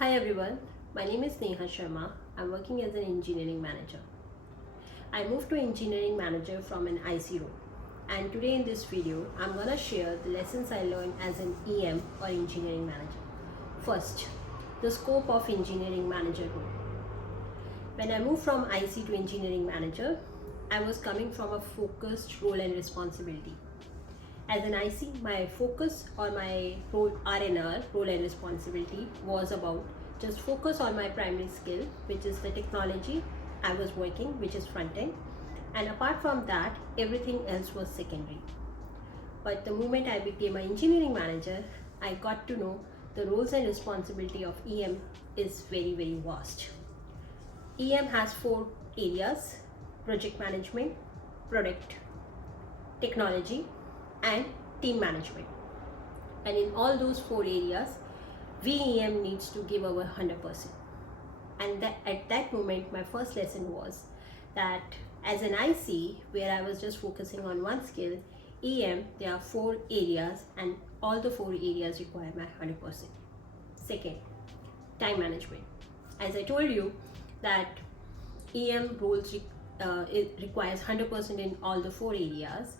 Hi everyone, my name is Neha Sharma. I'm working as an engineering manager. I moved to engineering manager from an IC role, and today in this video I'm gonna share the lessons I learned as an EM or engineering manager. First, the scope of engineering manager role. When I moved from IC to engineering manager, I was coming from a focused role and responsibility. As an IC, my focus or my role RNR, role and responsibility, was about just focus on my primary skill, which is the technology I was working, which is front end. And apart from that, everything else was secondary. But the moment I became an engineering manager, I got to know the roles and responsibility of EM is very, very vast. EM has four areas: project management, product, technology, and team management. And in all those four areas, VEM needs to give our 100%. And at that moment, my first lesson was that as an IC, where I was just focusing on one skill, EM, there are four areas, and all the four areas require my 100%. Second, time management. As I told you, that EM roles it requires 100% in all the four areas.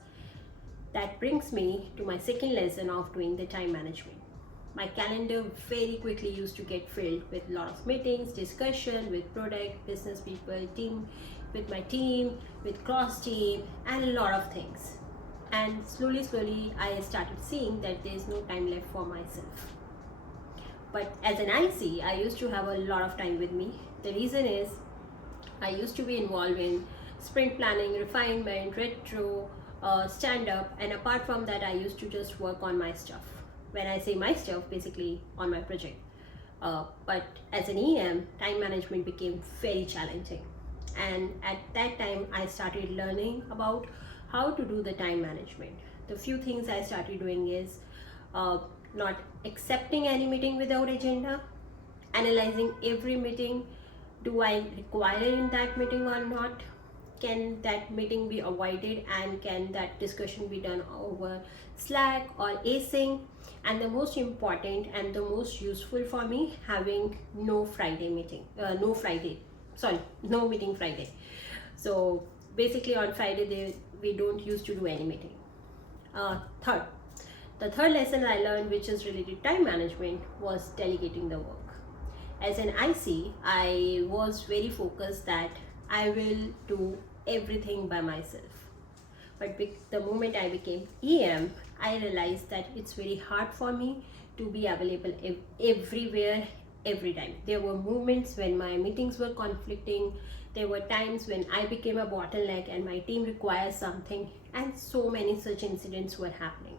That brings me to my second lesson of doing the time management. My calendar very quickly used to get filled with a lot of meetings, discussion with product, business people, team, with my team, with cross team, and a lot of things. And slowly, I started seeing that there is no time left for myself. But as an IC, I used to have a lot of time with me. The reason is I used to be involved in sprint planning, refinement, retro, stand up, and apart from that, I used to just work on my stuff. When I say my stuff, basically on my project. But as an EM, time management became very challenging. And at that time, I started learning about how to do the time management. The few things I started doing is not accepting any meeting without agenda, analyzing every meeting. Do I require in that meeting or not? Can that meeting be avoided, and can that discussion be done over Slack or async? And the most important and the most useful for me, having no meeting Friday. So basically on Friday we don't used to do any meeting. Third, the third lesson I learned, which is related to time management, was delegating the work. As an IC, I was very focused that I will do everything by myself. But the moment I became EM, I realized that it's very hard for me to be available everywhere, every time. There were moments when my meetings were conflicting. There were times when I became a bottleneck and my team requires something, and so many such incidents were happening.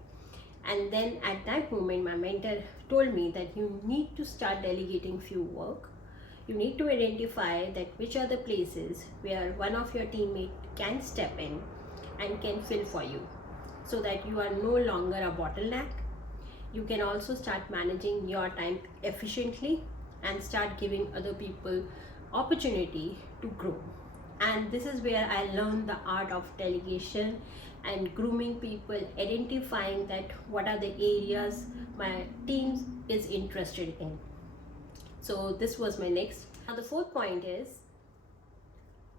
And then at that moment, my mentor told me that you need to start delegating few work. You need to identify that which are the places where one of your teammates can step in and can fill for you, so that you are no longer a bottleneck. You can also start managing your time efficiently and start giving other people opportunity to grow. And this is where I learned the art of delegation and grooming people, identifying that what are the areas my team is interested in. So this was my next. Now the fourth point is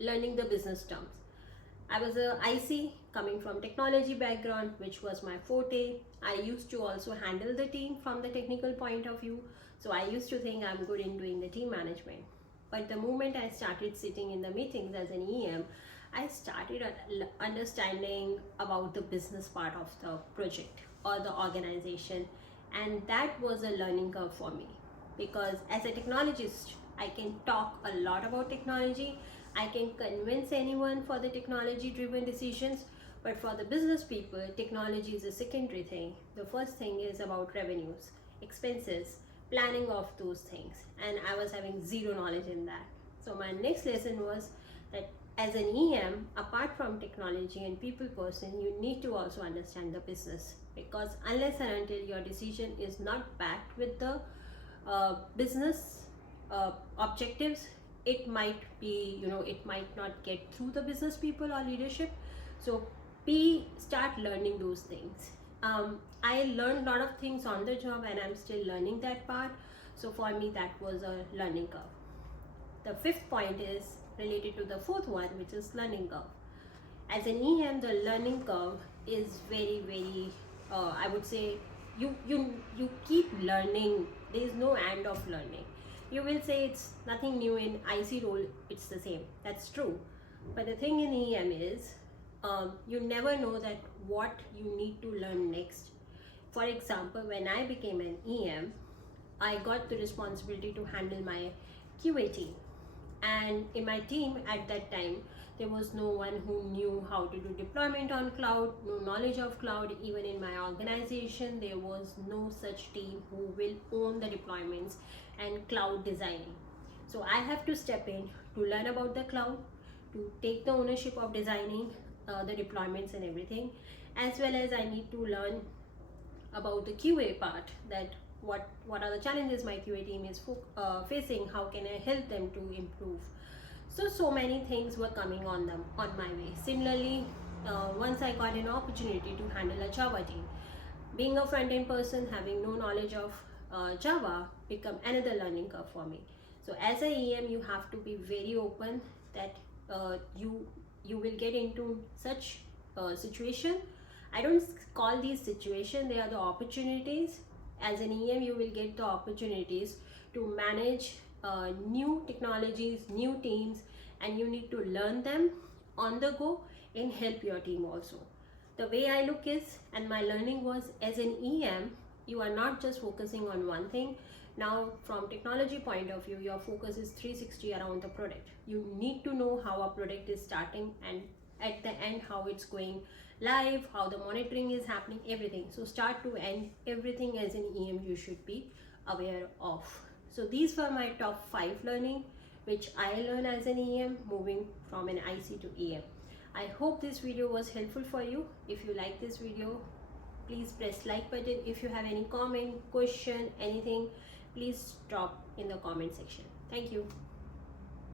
learning the business terms. I was a IC coming from technology background, which was my forte. I used to also handle the team from the technical point of view. So I used to think I'm good in doing the team management. But the moment I started sitting in the meetings as an EM, I started understanding about the business part of the project or the organization. And that was a learning curve for me, because as a technologist, I can talk a lot about technology. I can convince anyone for the technology driven decisions, but for the business people, technology is a secondary thing. The first thing is about revenues, expenses, planning of those things, and I was having zero knowledge in that. So my next lesson was that as an EM, apart from technology and people person, you need to also understand the business, because unless and until your decision is not backed with the business objectives, it might be, it might not get through the business people or leadership. So start learning those things. I learned a lot of things on the job, and I'm still learning that part. So for me, that was a learning curve. The fifth point is related to the fourth one, which is learning curve. As an EM, the learning curve is very I would say you keep learning. There is no end of learning. You will say it's nothing new in IC role, it's the same. That's true. But the thing in EM is you never know that what you need to learn next. For example, when I became an EM, I got the responsibility to handle my QA team. And in my team at that time, there was no one who knew how to do deployment on cloud, no knowledge of cloud. Even in my organization, there was no such team who will own the deployments and cloud designing. So I have to step in to learn about the cloud, to take the ownership of designing the deployments and everything, as well as I need to learn about the QA part, that what are the challenges my QA team is facing, how can I help them to improve. So many things were coming on my way. Similarly, once I got an opportunity to handle a Java team, being a front-end person, having no knowledge of Java become another learning curve for me. So as a EM, you have to be very open that you will get into such situation. I don't call these situations, they are the opportunities. As an EM, you will get the opportunities to manage new technologies, new teams, and you need to learn them on the go and help your team also. The way I look is, and my learning was, as an EM, you are not just focusing on one thing. Now, from technology point of view, your focus is 360 around the product. You need to know how a product is starting and at the end how it's going live, how the monitoring is happening, everything. So start to end, everything as an EM you should be aware of. So these were my top 5 learning which I learned as an EM moving from an IC to EM. I hope this video was helpful for you. If you like this video, please press like button. If you have any comment, question, anything, please drop in the comment section. Thank you.